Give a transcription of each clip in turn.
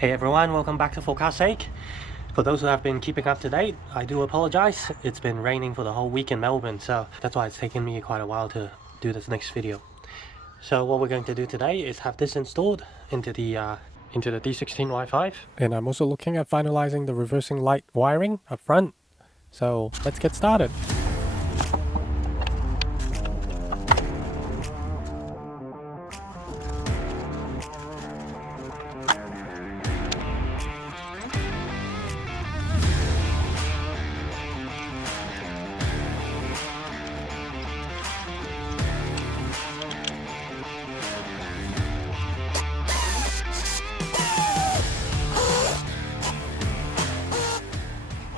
Hey everyone, welcome back to For Car's Sake. For those who have been keeping up to date, I do apologize. It's been raining for the whole week in Melbourne, so that's why it's taken me quite a while to do this next video. So what we're going to do today is have this installed into the D16 Y5. And I'm also looking at finalizing the reversing light wiring up front. So let's get started.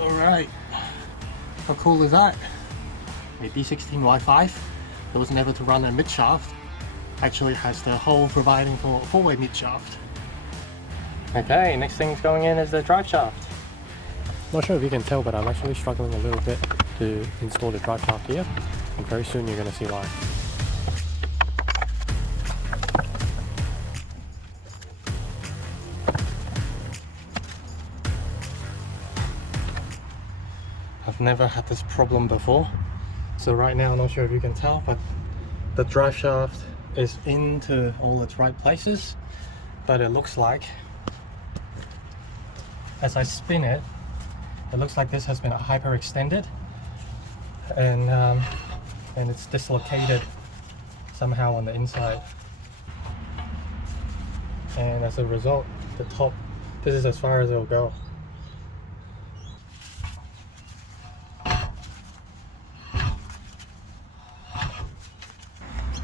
Alright, how cool is that? A D16 Y5 that was never to run a mid-shaft actually has the hole providing for a four-way mid-shaft. Okay, next thing's going in is the drive shaft. Not sure if you can tell, but I'm actually struggling a little bit to install the drive shaft here, and very soon you're going to see why. I've never had this problem before, so right now I'm not sure if you can tell, but the drive shaft is into all its right places, but it looks like as I spin it, it looks like this has been hyperextended and it's dislocated somehow on the inside, and as a result the top, this is as far as it'll go.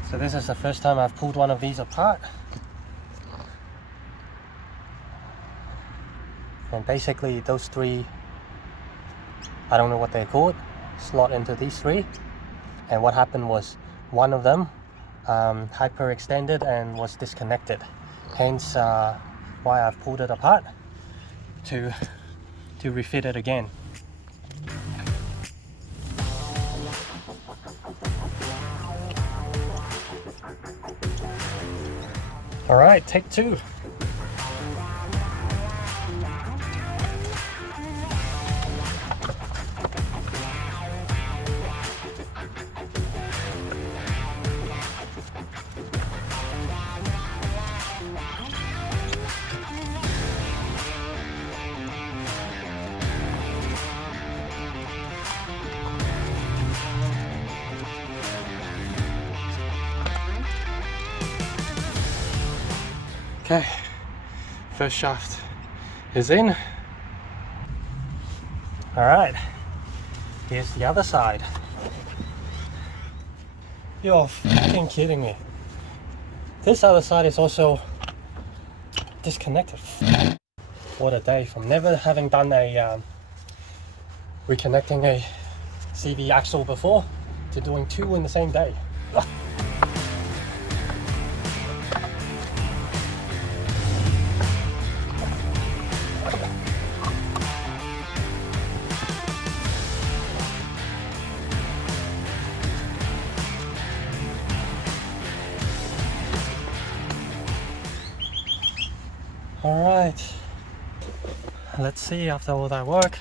So this is the first time I've pulled one of these apart. And basically those three, I don't know what they're called, slot into these three. And what happened was one of them hyperextended and was disconnected. Hence why I've pulled it apart to refit it again. Alright, take two. Okay, first shaft is in. Alright, here's the other side. You're fucking kidding me. This other side is also disconnected. What a day from never having done a reconnecting a CV axle before to doing two in the same day. Alright, let's see after all that work.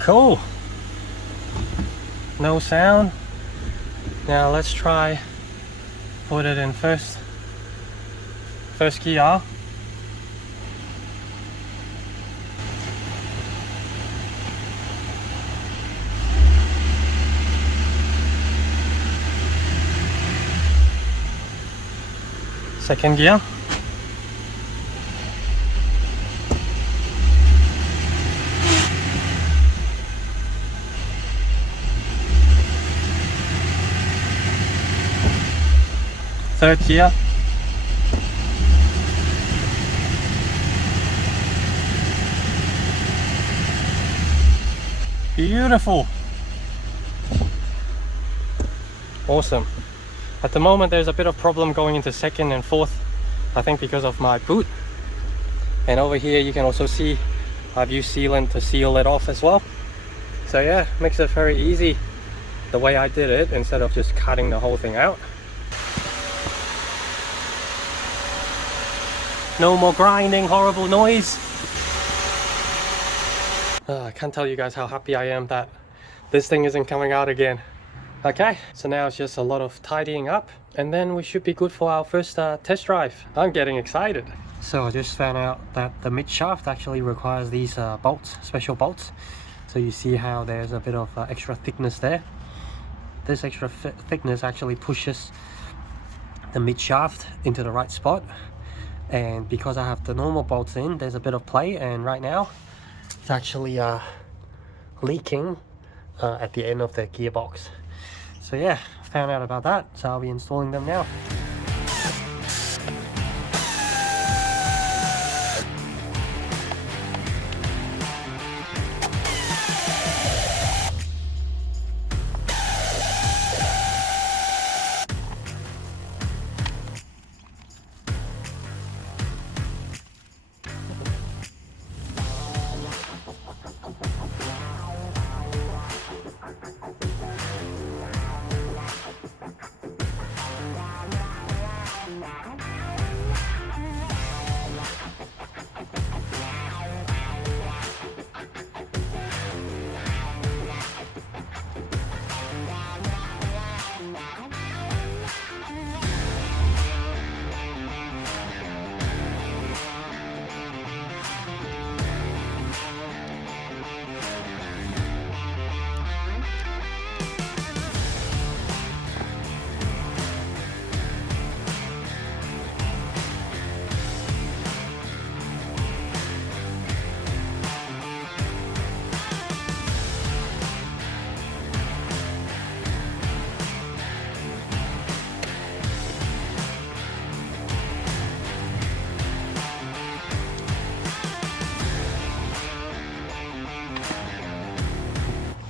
Cool! No sound. Now let's try put it in first gear. Second gear. Third gear. Beautiful. Awesome. At the moment there's a bit of problem going into second and fourth, I think because of my boot. And over here you can also see I've used sealant to seal it off as well. So yeah, makes it very easy the way I did it instead of just cutting the whole thing out. No more grinding, horrible noise. I can't tell you guys how happy I am that this thing isn't coming out again. Okay, so now it's just a lot of tidying up and then we should be good for our first test drive. I'm getting excited. So I just found out that the mid shaft actually requires these bolts, special bolts. So you see how there's a bit of extra thickness there. This extra thickness actually pushes the mid shaft into the right spot, and because I have the normal bolts in, there's a bit of play, and right now it's actually leaking at the end of the gearbox. So yeah, found out about that, so I'll be installing them now.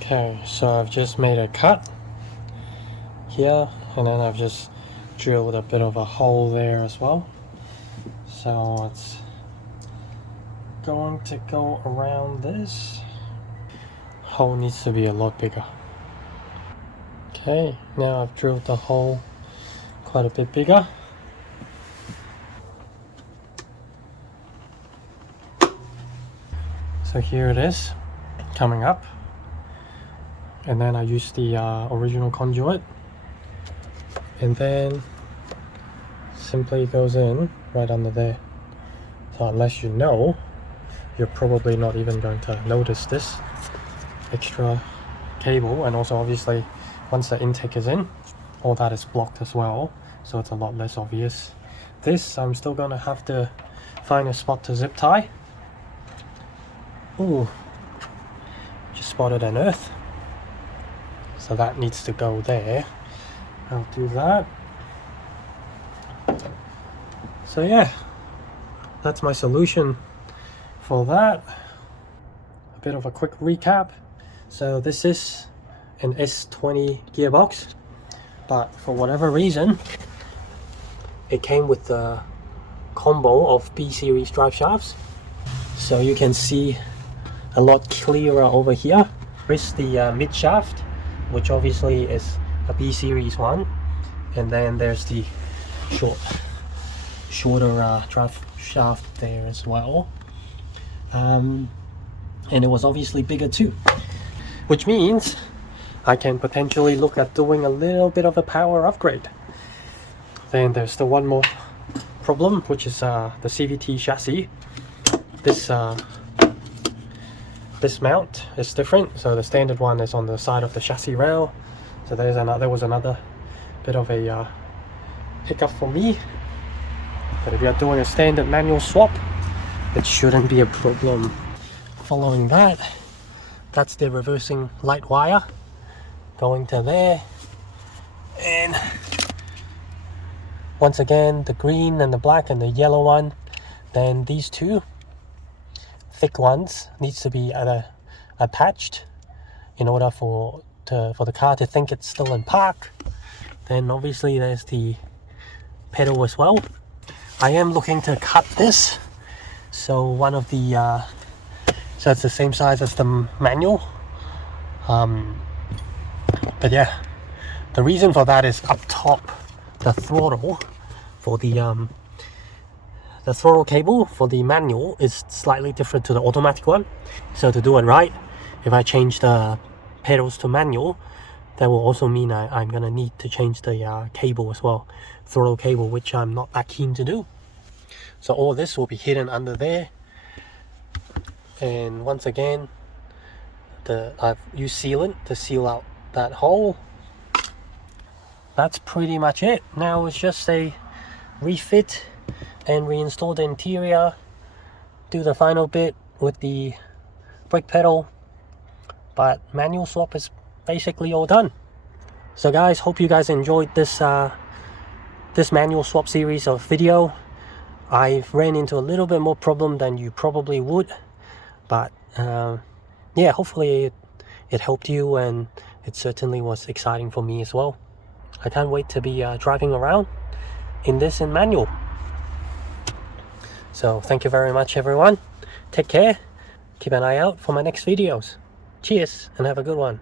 Okay, so I've just made a cut here, and then I've just drilled a bit of a hole there as well. So it's going to go around this. Hole needs to be a lot bigger. Okay, now I've drilled the hole quite a bit bigger. So here it is, coming up. And then I use the original conduit, and then simply goes in right under there. So unless you know, you're probably not even going to notice this extra cable. And also obviously once the intake is in, all that is blocked as well, so it's a lot less obvious. This I'm still gonna have to find a spot to zip tie. Ooh, just spotted an earth. So that needs to go there. I'll do that. So yeah, that's my solution for that. A bit of a quick recap. So this is an S20 gearbox, but for whatever reason, it came with the combo of B series drive shafts. So you can see a lot clearer over here. Here's the mid shaft, which obviously is a B series one, and then there's the shorter drive shaft there as well, and it was obviously bigger too, which means I can potentially look at doing a little bit of a power upgrade. Then there's the one more problem, which is the CVT chassis. This mount is different. So the standard one is on the side of the chassis rail. So there was another bit of a hiccup for me. But if you're doing a standard manual swap, it shouldn't be a problem. Following that, that's the reversing light wire going to there. And once again, the green and the black and the yellow one, then these two thick ones needs to be attached in order for the car to think it's still in park. Then obviously there's the pedal as well. I am looking to cut this, so one of the so it's the same size as the manual, but yeah, the reason for that is up top the throttle for the the throttle cable for the manual is slightly different to the automatic one. So to do it right, if I change the pedals to manual, that will also mean I'm gonna need to change the cable as well, throttle cable, which I'm not that keen to do. So all this will be hidden under there. And once again, I've used sealant to seal out that hole. That's pretty much it. Now it's just a refit and reinstall the interior, do the final bit with the brake pedal, but manual swap is basically all done. So guys, hope you guys enjoyed this this manual swap series of video. I've ran into a little bit more problem than you probably would, but yeah, hopefully it helped you, and it certainly was exciting for me as well. I can't wait to be driving around in this in manual. So thank you very much everyone. Take care. Keep an eye out for my next videos. Cheers and have a good one.